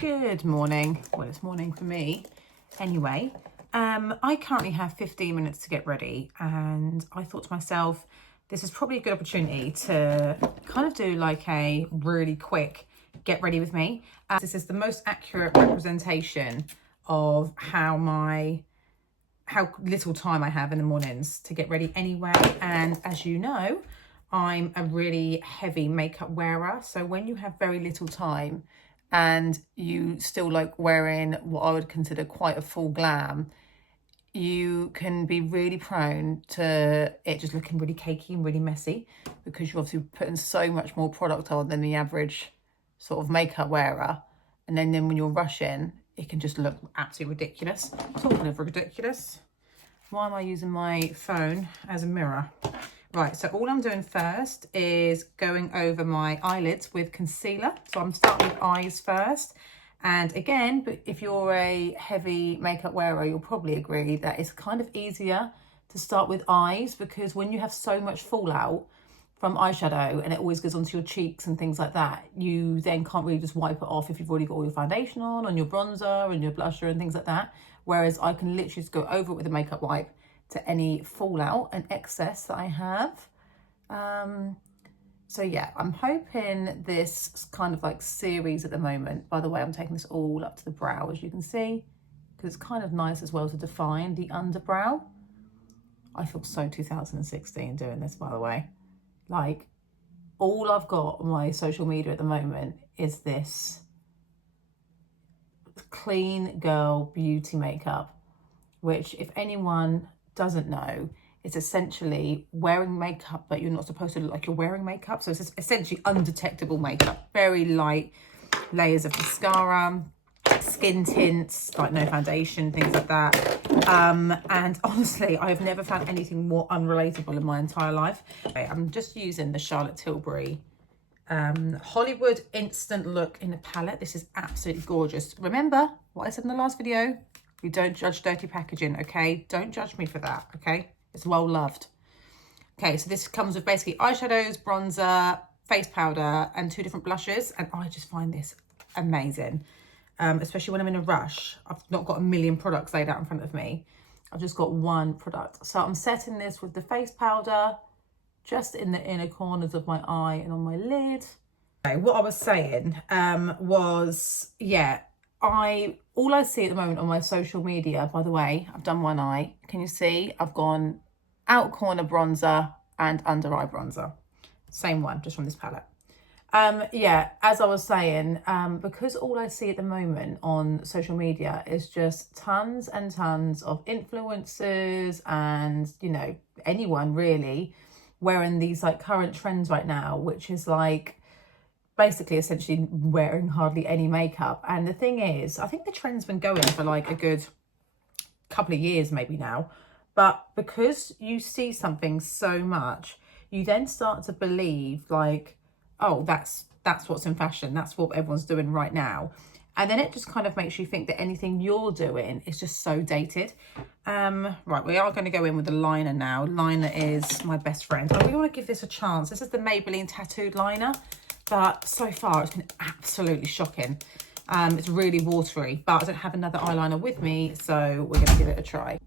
Good morning. Well, it's morning for me anyway. I currently have 15 minutes to get ready, and I thought to myself, this is probably a good opportunity to kind of do like a really quick get ready with me. This is the most accurate representation of how little time I have in the mornings to get ready anyway. And as you know, I'm a really heavy makeup wearer. So when you have very little time and you still like wearing what I would consider quite a full glam, you can be really prone to it just looking really cakey and really messy, because you're obviously putting so much more product on than the average sort of makeup wearer. And then when you're rushing, it can just look absolutely ridiculous. Talking of ridiculous, why am I using my phone as a mirror? Right, so all I'm doing first is going over my eyelids with concealer. So I'm starting with eyes first. And again, but if you're a heavy makeup wearer, you'll probably agree that it's kind of easier to start with eyes, because when you have so much fallout from eyeshadow and it always goes onto your cheeks and things like that, you then can't really just wipe it off if you've already got all your foundation on and your bronzer and your blusher and things like that. Whereas I can literally just go over it with a makeup wipe to any fallout and excess that I have. So yeah, I'm hoping this kind of like series at the moment. By the way, I'm taking this all up to the brow, as you can see, because it's kind of nice as well to define the underbrow. I feel so 2016 doing this, by the way. Like, all I've got on my social media at the moment is this clean girl beauty makeup, which, if anyone doesn't know, it's essentially wearing makeup but you're not supposed to look like you're wearing makeup. So it's essentially undetectable makeup, very light layers of mascara, skin tints, like no foundation, things like that. And honestly, I've never found anything more unrelatable in my entire life. Okay, I'm just using the Charlotte Tilbury Hollywood Instant Look in the palette. This is absolutely gorgeous. Remember what I said in the last video? You don't judge dirty packaging, okay? Don't judge me for that, okay? It's well loved. Okay, so this comes with basically eyeshadows, bronzer, face powder, and 2 different blushes. And I just find this amazing, especially when I'm in a rush. I've not got a million products laid out in front of me. I've just got one product. So I'm setting this with the face powder just in the inner corners of my eye and on my lid. Okay, what I was saying was, yeah, all I see at the moment on my social media, by the way, I've done one eye. Can you see? I've gone out corner bronzer and under eye bronzer. Same one, just from this palette. Yeah, as I was saying, because all I see at the moment on social media is just tons and tons of influencers and, you know, anyone really wearing these like current trends right now, which is like basically essentially wearing hardly any makeup. And the thing is, I think the trend's been going for like a good couple of years maybe now, but because you see something so much, you then start to believe like, oh, that's what's in fashion, that's what everyone's doing right now. And then it just kind of makes you think that anything you're doing is just so dated. Right, we are going to go in with the liner now. Liner is my best friend. I really want to give this a chance. This is the Maybelline Tattooed Liner, but so far it's been absolutely shocking. It's really watery, but I don't have another eyeliner with me, so we're going to give it a try.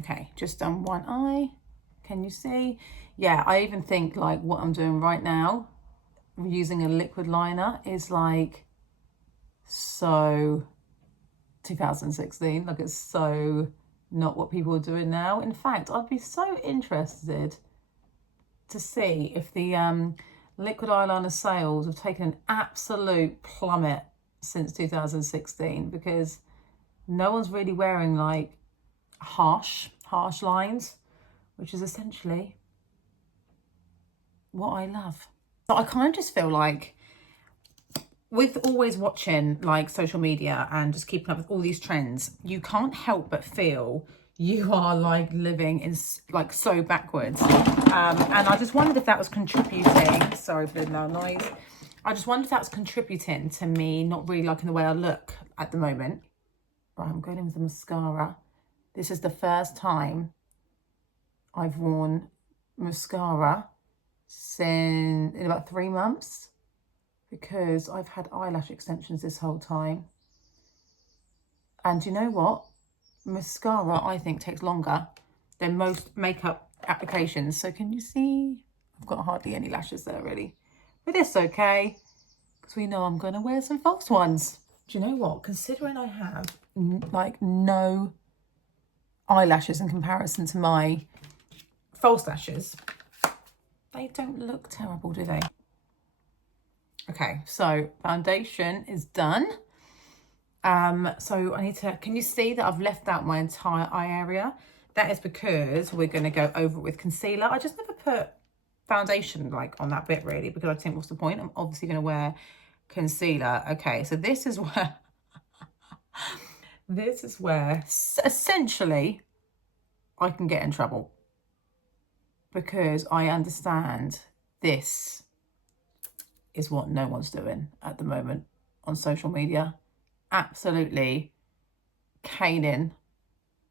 Okay, just done one eye. Can you see? Yeah, I even think like what I'm doing right now, using a liquid liner, is like so 2016. Like, it's so not what people are doing now. In fact, I'd be so interested to see if the liquid eyeliner sales have taken an absolute plummet since 2016, because no one's really wearing like harsh lines, which is essentially what I love. But I kind of just feel like, with always watching like social media and just keeping up with all these trends, you can't help but feel you are like living in like so backwards. And I just wondered if that was contributing, sorry for the loud noise. I just wondered if that was contributing to me not really liking the way I look at the moment. Right, I'm going in with the mascara. This is the first time I've worn mascara in about 3 months. because I've had eyelash extensions this whole time. And you know what? Mascara, I think, takes longer than most makeup applications. So can you see? I've got hardly any lashes there, really. But it's okay, because we know I'm going to wear some false ones. Do you know what? Considering I have, like, no eyelashes in comparison to my false lashes, they don't look terrible, do they? Okay, so foundation is done. So I need to, can you see that I've left out my entire eye area? That is because we're going to go over it with concealer. I just never put foundation like on that bit really, because I think what's the point? I'm obviously going to wear concealer. Okay, so this is where, this is where essentially I can get in trouble, because I understand this is what no one's doing at the moment on social media. Absolutely caning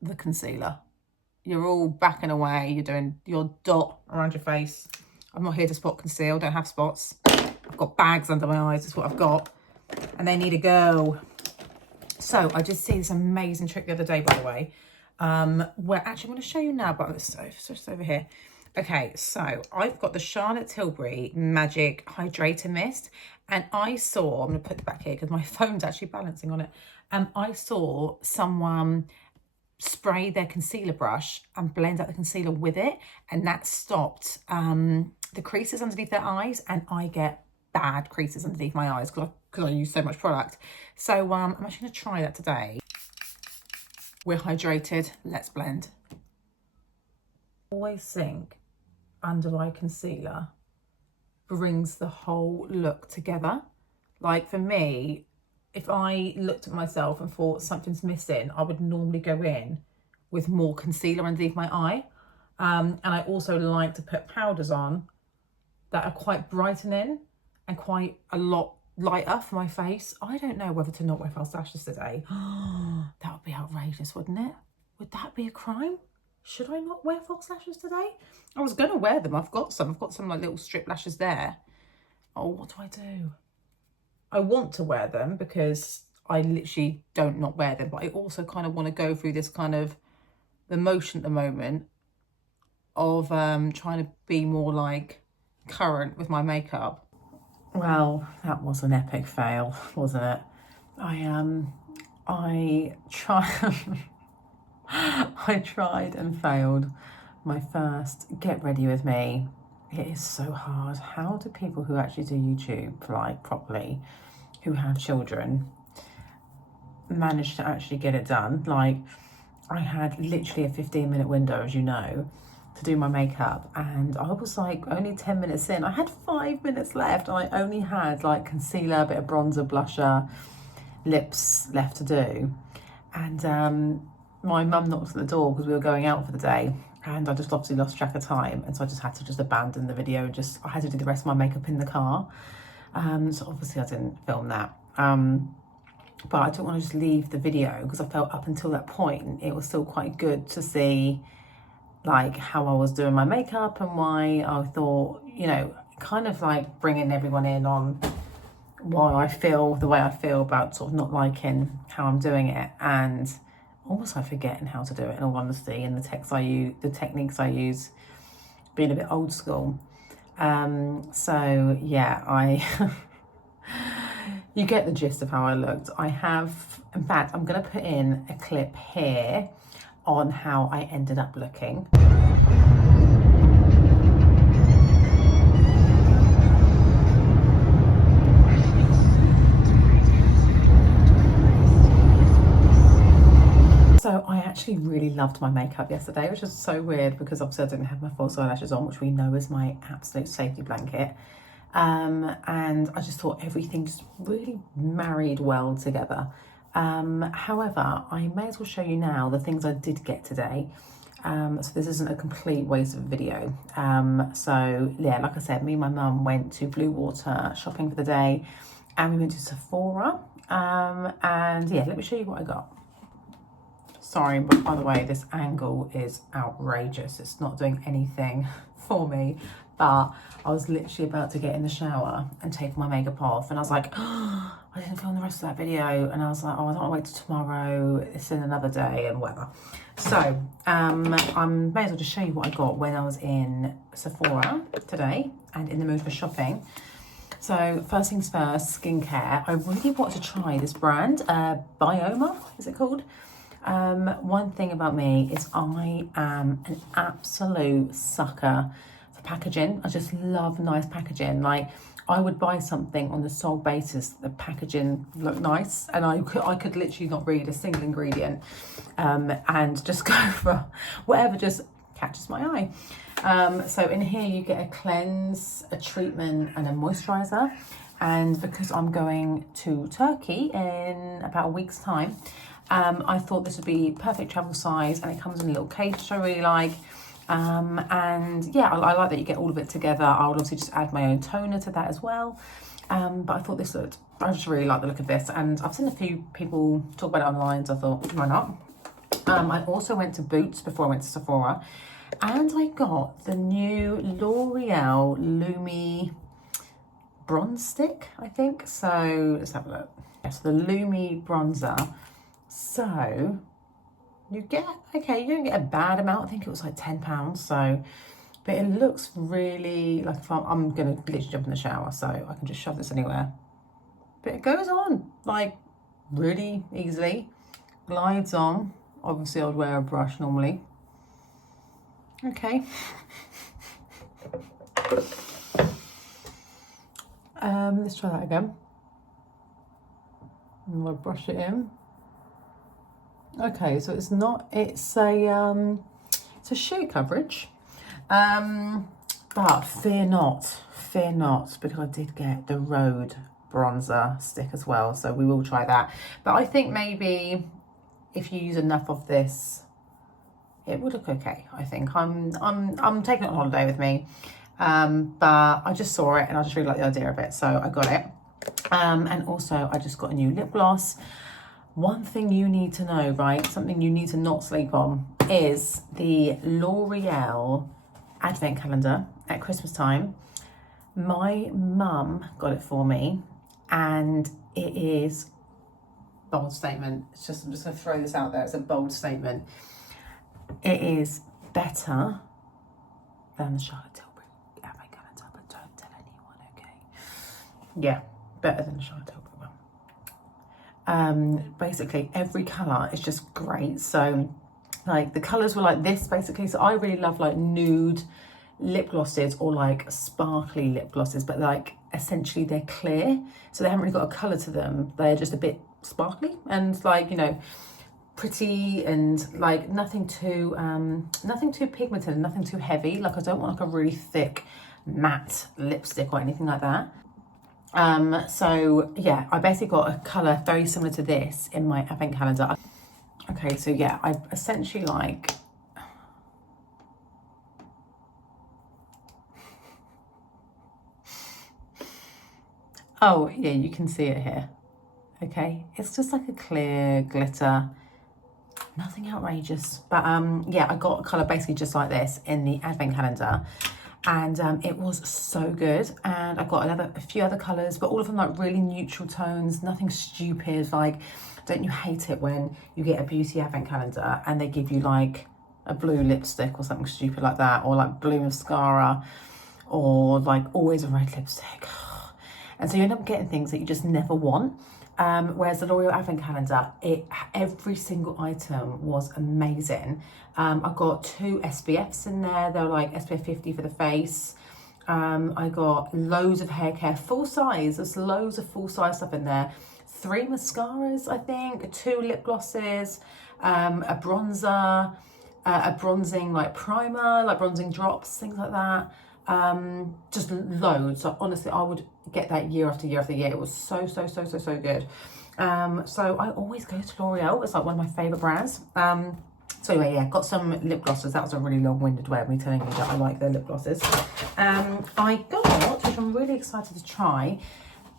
the concealer. You're all backing away. You're doing your dot around your face. I'm not here to spot conceal. Don't have spots. I've got bags under my eyes. That's what I've got. And they need to go. So I just see this amazing trick the other day, by the way. Where actually I'm going to show you now, but it's just over here. Okay, so I've got the Charlotte Tilbury Magic Hydrator Mist, and I saw, I'm going to put it back here because my phone's actually balancing on it. I saw someone spray their concealer brush and blend out the concealer with it, and that stopped the creases underneath their eyes, and I get bad creases underneath my eyes because I use so much product. So I'm actually going to try that today. We're hydrated, let's blend. Always think under eye concealer brings the whole look together. Like for me, if I looked at myself and thought something's missing, I would normally go in with more concealer underneath my eye. And I also like to put powders on that are quite brightening and quite a lot lighter for my face. I don't know whether to not wear false lashes today. That would be outrageous, wouldn't it? Would that be a crime? Should I not wear false lashes today? I was going to wear them. I've got some like little strip lashes there. Oh, what do? I want to wear them because I literally don't not wear them. But I also kind of want to go through this kind of the motion at the moment of trying to be more like current with my makeup. Well, that was an epic fail, wasn't it? I tried and failed my first get ready with me. It is so hard. How do people who actually do YouTube like properly, who have children, manage to actually get it done? Like, I had literally a 15-minute window, as you know, to do my makeup, and I was like only 10 minutes in. I had 5 minutes left, and I only had like concealer, a bit of bronzer, blusher, lips left to do. And my mum knocked at the door because we were going out for the day, and I just obviously lost track of time, and so I just had to just abandon the video and I had to do the rest of my makeup in the car. So obviously I didn't film that. But I didn't want to just leave the video because I felt up until that point it was still quite good to see like how I was doing my makeup and why I thought, you know, kind of like bringing everyone in on why I feel the way I feel about sort of not liking how I'm doing it, and almost like forgetting how to do it in all honesty, and the techniques I use being a bit old school. So yeah, you get the gist of how I looked. I have, in fact, I'm going to put in a clip here on how I ended up looking. So I actually really loved my makeup yesterday, which is so weird because obviously I didn't have my false eyelashes on, which we know is my absolute safety blanket. And I just thought everything just really married well together. However, I may as well show you now the things I did get today. So this isn't a complete waste of a video. So yeah, like I said, me and my mum went to Blue Water shopping for the day, and we went to Sephora. And yeah, let me show you what I got. Sorry, but by the way, this angle is outrageous. It's not doing anything for me. But I was literally about to get in the shower and take my makeup off, and I was like, oh, I didn't film the rest of that video, and I was like, oh, I don't want to wait till tomorrow, it's in another day and whatever. So I may as well just show you what I got when I was in Sephora today and in the mood for shopping. So first things first, skincare. I really want to try this brand, Bioma, is it called? One thing about me is I am an absolute sucker for packaging. I just love nice packaging. Like, I would buy something on the sole basis the packaging looked nice, and I could literally not read a single ingredient, and just go for whatever just catches my eye. So in here you get a cleanse, a treatment, and a moisturizer. And because I'm going to Turkey in about a week's time, I thought this would be perfect travel size, and it comes in a little case, which I really like. And yeah, I like that you get all of it together. I would obviously just add my own toner to that as well. But I thought this looked, I just really like the look of this. And I've seen a few people talk about it online, so I thought, why not? I also went to Boots before I went to Sephora, and I got the new L'Oreal Lumi bronze stick, I think. So let's have a look. Yes, the Lumi bronzer. So you get, okay, you don't get a bad amount. I think it was like £10. So, but it looks really like, if I'm gonna literally jump in the shower, so I can just shove this anywhere. But it goes on like really easily, glides on. Obviously, I would wear a brush normally. Okay. Let's try that again. I'm gonna brush it in. Okay, so it's a sheer coverage, but fear not, because I did get the Road bronzer stick as well, so we will try that. But I think maybe if you use enough of this, it would look okay. I think I'm taking it on holiday with me, but I just saw it and I just really like the idea of it, so I got it. And also I just got a new lip gloss. One thing you need to know, right, something you need to not sleep on, is the L'Oreal advent calendar at Christmas time. My mum got it for me, and it is bold statement. It's just, I'm just going to throw this out there. It's a bold statement. It is better than the Charlotte Tilbury advent calendar, but don't tell anyone, okay? Yeah, better than the Charlotte Tilbury one. Basically every colour is just great. So like the colours were like this basically. So I really love like nude lip glosses or like sparkly lip glosses, but like essentially they're clear. So they haven't really got a colour to them. They're just a bit sparkly and like, you know, pretty, and like nothing too pigmented and nothing too heavy. Like I don't want like a really thick matte lipstick or anything like that. So yeah, I basically got a colour very similar to this in my advent calendar. Okay, so yeah, I essentially like, oh yeah, you can see it here. Okay, it's just like a clear glitter, nothing outrageous. But yeah, I got a colour basically just like this in the advent calendar. And it was so good. And I got a few other colours, but all of them like really neutral tones, nothing stupid. Like, don't you hate it when you get a beauty advent calendar and they give you like a blue lipstick or something stupid like that, or like blue mascara, or like always a red lipstick. And so you end up getting things that you just never want. Whereas the L'Oreal advent calendar, every single item was amazing. I got 2 SPFs in there. They were like SPF 50 for the face. I got loads of hair care, full size. There's loads of full size stuff in there. 3 mascaras, I think, 2 lip glosses, a bronzer, a bronzing like primer, like bronzing drops, things like that. Just loads. So honestly, I would get that year after year after year. It was so good. So I always go to L'Oreal. It's like one of my favorite brands. So anyway, yeah, got some lip glosses. That was a really long-winded way of me telling you that I like their lip glosses. I got, which I'm really excited to try,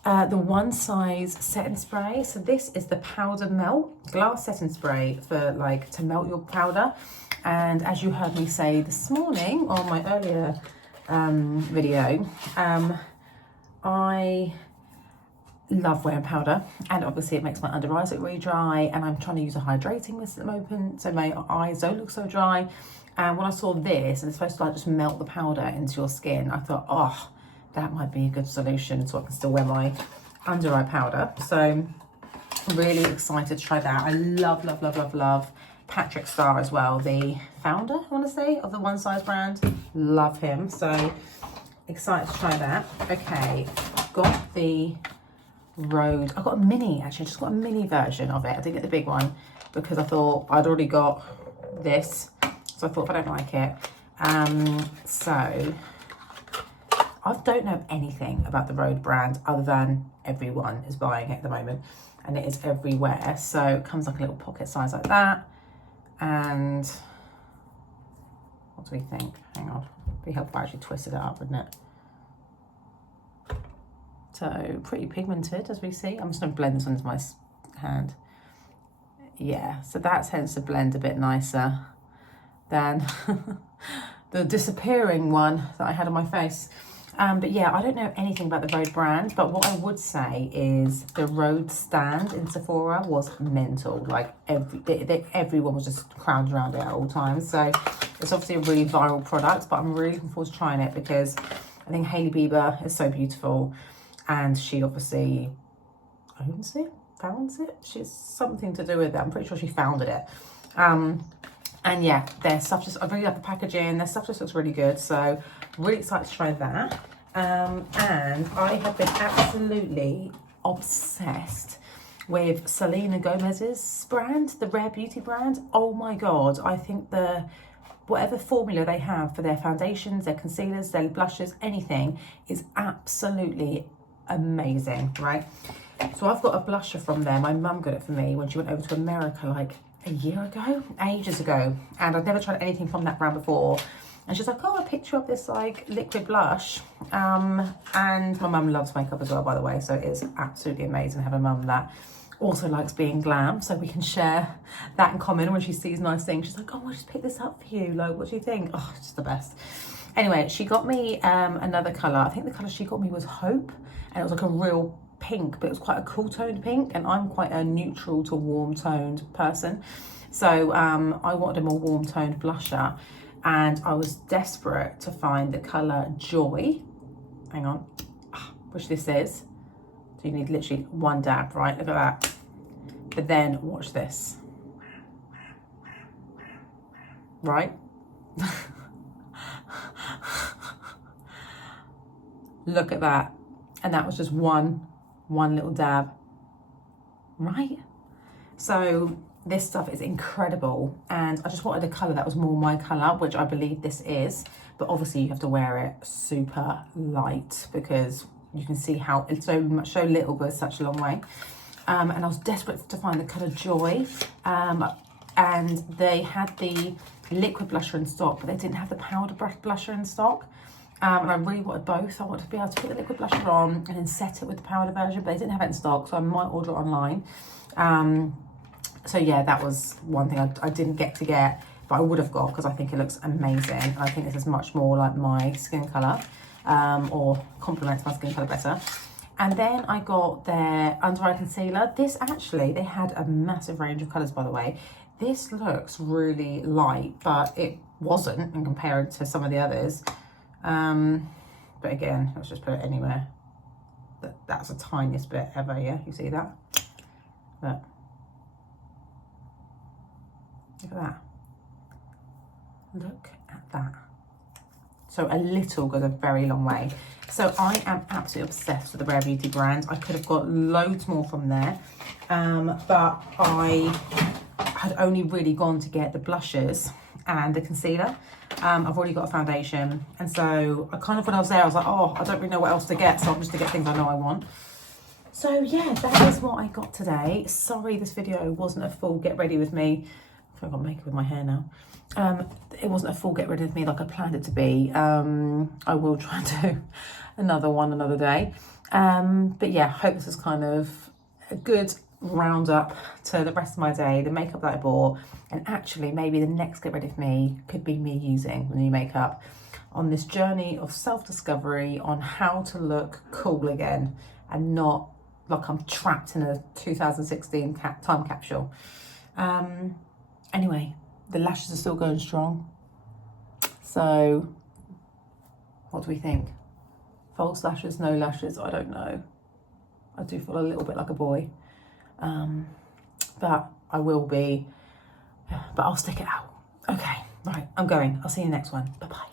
the One Size setting spray. So this is the powder melt glass setting spray for like to melt your powder. And as you heard me say this morning on my earlier video. I love wearing powder, and obviously it makes my under eyes look really dry, and I'm trying to use a hydrating mist at the moment so my eyes don't look so dry. And when I saw this, and it's supposed to like just melt the powder into your skin, I thought, oh, that might be a good solution so I can still wear my under eye powder. So really excited to try that. I love Patrick Starr as well, the founder, I want to say, of the One Size brand. Love him, so excited to try that. Okay, got the Rode. I got a mini, actually. I just got a mini version of it. I didn't get the big one because I thought I'd already got this, so I thought if I don't like it. So I don't know anything about the Rode brand other than everyone is buying it at the moment, and it is everywhere. So it comes like a little pocket size like that. And what do we think? Hang on, it'd be helpful if I actually twisted it up, wouldn't it? So pretty pigmented, as we see. I'm just going to blend this onto my hand. Yeah, so that tends to blend a bit nicer than the disappearing one that I had on my face. But yeah, I don't know anything about the Rode brand, but what I would say is the Rode stand in Sephora was mental. Like everyone was just crowded around it at all times. So it's obviously a really viral product, but I'm really looking forward to trying it because I think Hailey Bieber is so beautiful. And she obviously owns it, founds it. She's something to do with it. I'm pretty sure she founded it. And yeah, their stuff just, I really love the packaging. Their stuff just looks really good. So really excited to try that. And I have been absolutely obsessed with Selena Gomez's brand, the Rare Beauty brand. Oh my God. I think whatever formula they have for their foundations, their concealers, their blushes, anything is absolutely amazing, right? So I've got a blusher from there. My mum got it for me when she went over to America like a year ago, ages ago, and I'd never tried anything from that brand before. And she's like, oh, I picked you up this like liquid blush. And my mum loves makeup as well, by the way, so it is absolutely amazing to have a mum that also likes being glam, so we can share that in common. When she sees nice things, she's like, oh, I'll just pick this up for you, like, what do you think? Oh, it's just the best. Anyway, she got me another colour. I think the colour she got me was Hope, and it was like a real pink, but it was quite a cool toned pink, and I'm quite a neutral to warm toned person, so I wanted a more warm toned blusher, and I was desperate to find the colour Joy. Hang on, which this is. So you need literally one dab, right? Look at that. But then watch this, right? Look at that. And that was just one little dab, right? So this stuff is incredible, and I just wanted a colour that was more my colour, which I believe this is, but obviously you have to wear it super light because you can see how it's so little goes such a long way. And I was desperate to find the colour Joy, and they had the liquid blusher in stock, but they didn't have the powder blusher in stock. And I really wanted both. I wanted to be able to put the liquid blusher on and then set it with the powder version, but they didn't have it in stock, so I might order it online. So yeah, that was one thing I didn't get, but I would have got because I think it looks amazing. I think this is much more like my skin colour, or complements my skin colour better. And then I got their under eye concealer. This actually, they had a massive range of colours, by the way. This looks really light, but it wasn't in compared to some of the others. But again, let's just put it anywhere. That's the tiniest bit ever, yeah? You see that? Look. Look at that. Look at that. So a little goes a very long way. So I am absolutely obsessed with the Rare Beauty brand. I could have got loads more from there, but I had only really gone to get the blushes and the concealer. I've already got a foundation, and so I kind of, when I was there, I was like, oh, I don't really know what else to get, so I'm just to get things I know I want. So yeah, that is what I got today. Sorry this video wasn't a full get ready with me. I think I've got makeup with my hair now. It wasn't a full get ready with me like I planned it to be. I will try and do another one another day. But yeah, hope this is kind of a good roundup to the rest of my day, the makeup that I bought, and actually maybe the next get ready for me could be me using the new makeup. on this journey of self-discovery on how to look cool again and not like I'm trapped in a 2016 time capsule. Anyway, the lashes are still going strong. So what do we think? False lashes, no lashes, I don't know. I do feel a little bit like a boy. But I will be, but I'll stick it out. Okay, right, I'm going. I'll see you next one. Bye-bye.